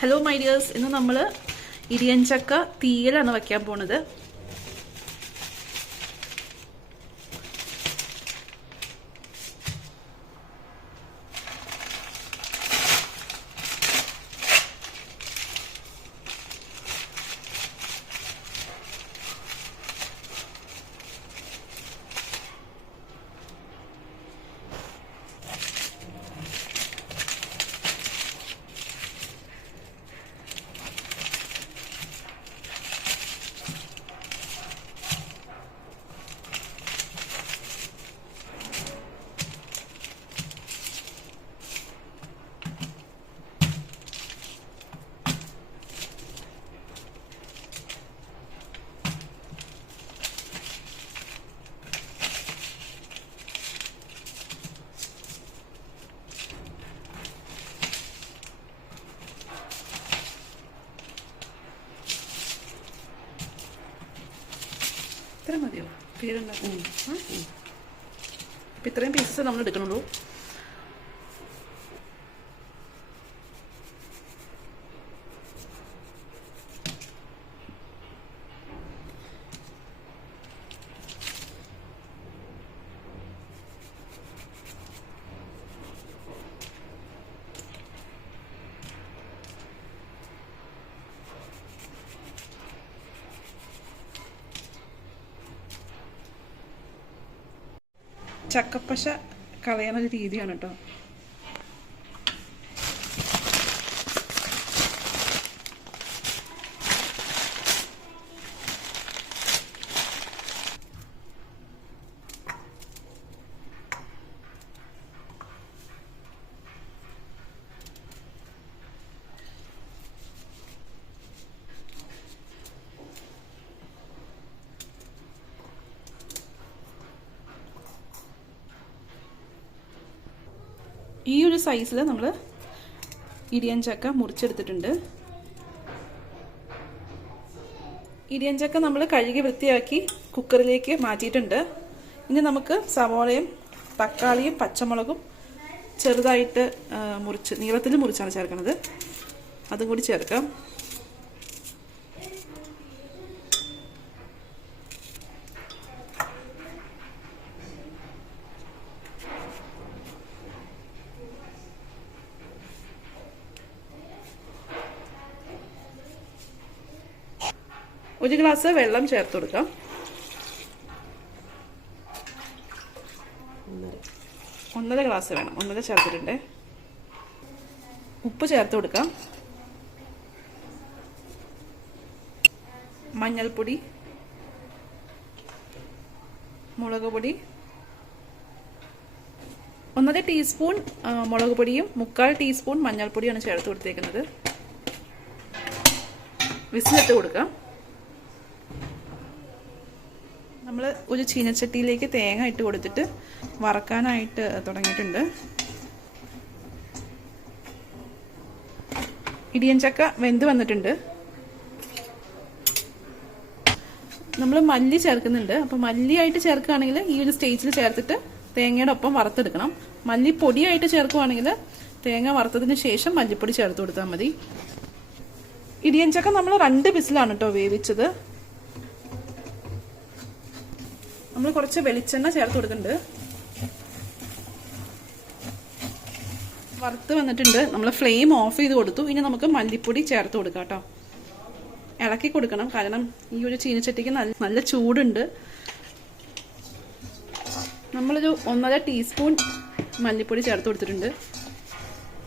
Hello my dears ഇന്ന് നമ്മൾ ഇടിയൻചക്ക തീയലാണ് വയ്ക്കാൻ പോണത്. ഇത്ര മതിയോ? പേരുണ്ടാക്കും അപ്പം ഇത്രയും പീസസ് നമ്മൾ എടുക്കണുള്ളൂ. ചക്കപ്പശ കളയണ രീതിയാണ് കേട്ടോ ഈ ഒരു സൈസിൽ നമ്മൾ ഇടിയഞ്ചക്ക ചക്ക മുറിച്ചെടുത്തിട്ടുണ്ട്. ഇടിയഞ്ചക്ക നമ്മൾ കഴുകി വൃത്തിയാക്കി കുക്കറിലേക്ക് മാറ്റിയിട്ടുണ്ട്. ഇനി നമുക്ക് സവോളയും തക്കാളിയും പച്ചമുളകും ചെറുതായിട്ട് മുറിച്ച് നീളത്തിൽ മുറിച്ചാണ് ചേർക്കുന്നത് അതും കൂടി ചേർക്കാം. ഒരു ഗ്ലാസ് വെള്ളം ചേർത്ത് കൊടുക്കാം. ഒന്നര. ഗ്ലാസ് വേണം. ഒന്നര ചേർത്തിട്ടുണ്ട്. ഉപ്പ് ചേർത്ത് കൊടുക്കാം. മഞ്ഞൾപ്പൊടി. മുളക് പൊടി. ഒന്നര ടീസ്പൂൺ മുളക് പൊടിയും മുക്കാൽ ടീസ്പൂൺ മഞ്ഞൾപ്പൊടിയാണ് ചേർത്ത് കൊടുത്തേക്കുന്നത്. വിസിലിട്ട് കൊടുക്കാം. നമ്മൾ ഒരു ചീനച്ചട്ടിയിലേക്ക് തേങ്ങ ഇട്ട് കൊടുത്തിട്ട് വറക്കാനായിട്ട് തുടങ്ങിയിട്ടുണ്ട്. ഇടിയൻ ചക്ക വെന്ത് വന്നിട്ടുണ്ട്. നമ്മൾ മല്ലി ചേർക്കുന്നുണ്ട്. അപ്പോൾ മല്ലിയായിട്ട് ചേർക്കുകയാണെങ്കിൽ ഈ ഒരു സ്റ്റേജിൽ ചേർത്തിട്ട് തേങ്ങയുടെ ഒപ്പം വറുത്തെടുക്കണം. മല്ലി പൊടിയായിട്ട് ചേർക്കുകയാണെങ്കിൽ തേങ്ങ വറുത്തതിന് ശേഷം മല്ലിപ്പൊടി ചേർത്ത് കൊടുത്താൽ മതി. ഇടിയൻ ചക്ക നമ്മൾ രണ്ട് വിസിലാണ് കേട്ടോ വേവിച്ചത്. നമ്മൾ കുറച്ച് വെളിച്ചെണ്ണ ചേർത്ത് കൊടുക്കുന്നുണ്ട് വറുത്ത് വന്നിട്ടുണ്ട്. നമ്മൾ ഫ്ലെയിം ഓഫ് ചെയ്ത് കൊടുത്തു. ഇനി നമുക്ക് മല്ലിപ്പൊടി ചേർത്ത് കൊടുക്കാം കേട്ടോ. ഇളക്കി കൊടുക്കണം. കാരണം ഈ ഒരു ചീനച്ചട്ടിക്ക് നല്ല നല്ല ചൂടുണ്ട്. നമ്മളൊരു ഒന്നര ടീസ്പൂൺ മല്ലിപ്പൊടി ചേർത്ത് കൊടുത്തിട്ടുണ്ട്.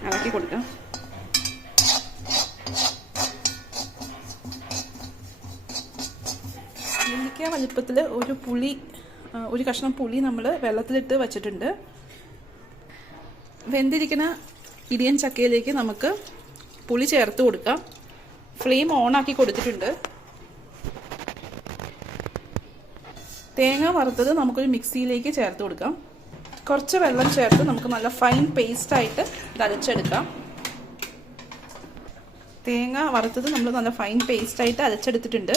ഇളക്കി കൊടുക്കാം. നെല്ലിക്ക വലിപ്പത്തിൽ ഒരു പുളി ഒരു കഷ്ണം പുളി നമ്മൾ വെള്ളത്തിലിട്ട് വച്ചിട്ടുണ്ട്. വെന്തിരിക്കുന്ന ഇടിയൻ ചക്കയിലേക്ക് നമുക്ക് പുളി ചേർത്ത് കൊടുക്കാം. ഫ്ലെയിം ഓണാക്കി കൊടുത്തിട്ടുണ്ട്. തേങ്ങ വറുത്തത് നമുക്കൊരു മിക്സിയിലേക്ക് ചേർത്ത് കൊടുക്കാം. കുറച്ച് വെള്ളം ചേർത്ത് നമുക്ക് നല്ല ഫൈൻ പേസ്റ്റായിട്ട് അരച്ചെടുക്കാം. തേങ്ങ വറുത്തത് നമ്മൾ നല്ല ഫൈൻ പേസ്റ്റായിട്ട് അരച്ചെടുത്തിട്ടുണ്ട്.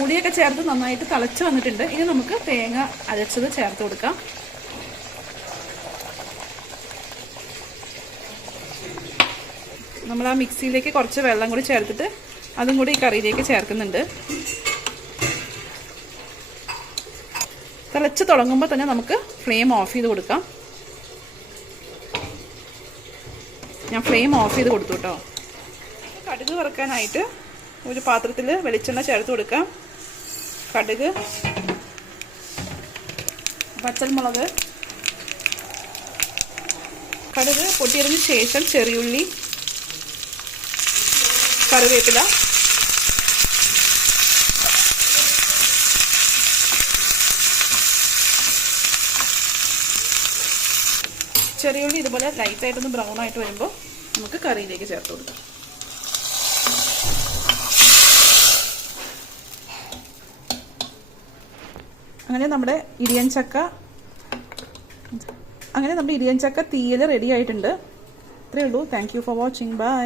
പുളിയൊക്കെ ചേർത്ത് നന്നായിട്ട് തിളച്ച് വന്നിട്ടുണ്ട്. ഇനി നമുക്ക് തേങ്ങ അരച്ചത് ചേർത്ത് കൊടുക്കാം. നമ്മൾ ആ മിക്സിയിലേക്ക് കുറച്ച് വെള്ളം കൂടി ചേർത്തിട്ട് അതും കൂടി ഈ കറിയിലേക്ക് ചേർക്കുന്നുണ്ട്. തിളച്ച് തുടങ്ങുമ്പോൾ തന്നെ നമുക്ക് ഫ്ലെയിം ഓഫ് ചെയ്ത് കൊടുക്കാം. ഞാൻ ഫ്ലെയിം ഓഫ് ചെയ്ത് കൊടുത്തു കേട്ടോ. കടുക് വറുക്കാനായിട്ട് ഒരു പാത്രത്തിൽ വെളിച്ചെണ്ണ ചേർത്ത് കൊടുക്കാം. കടുക് പച്ചമുളക് കടുക് പൊട്ടിയതിന് ശേഷം ചെറിയുള്ളി കറിവേപ്പില ചെറിയുള്ളി ഇതുപോലെ ലൈറ്റായിട്ടൊന്ന് ബ്രൗൺ ആയിട്ട് വരുമ്പോൾ നമുക്ക് കറിയിലേക്ക് ചേർത്ത് കൊടുക്കാം. അങ്ങനെ നമ്മുടെ ഇടിയൻ ചക്ക അങ്ങനെ നമ്മുടെ ഇടിയൻ ചക്ക തീയൽ റെഡി ആയിട്ടുണ്ട്. ഇത്രയേ ഉള്ളൂ. Thank you for watching bye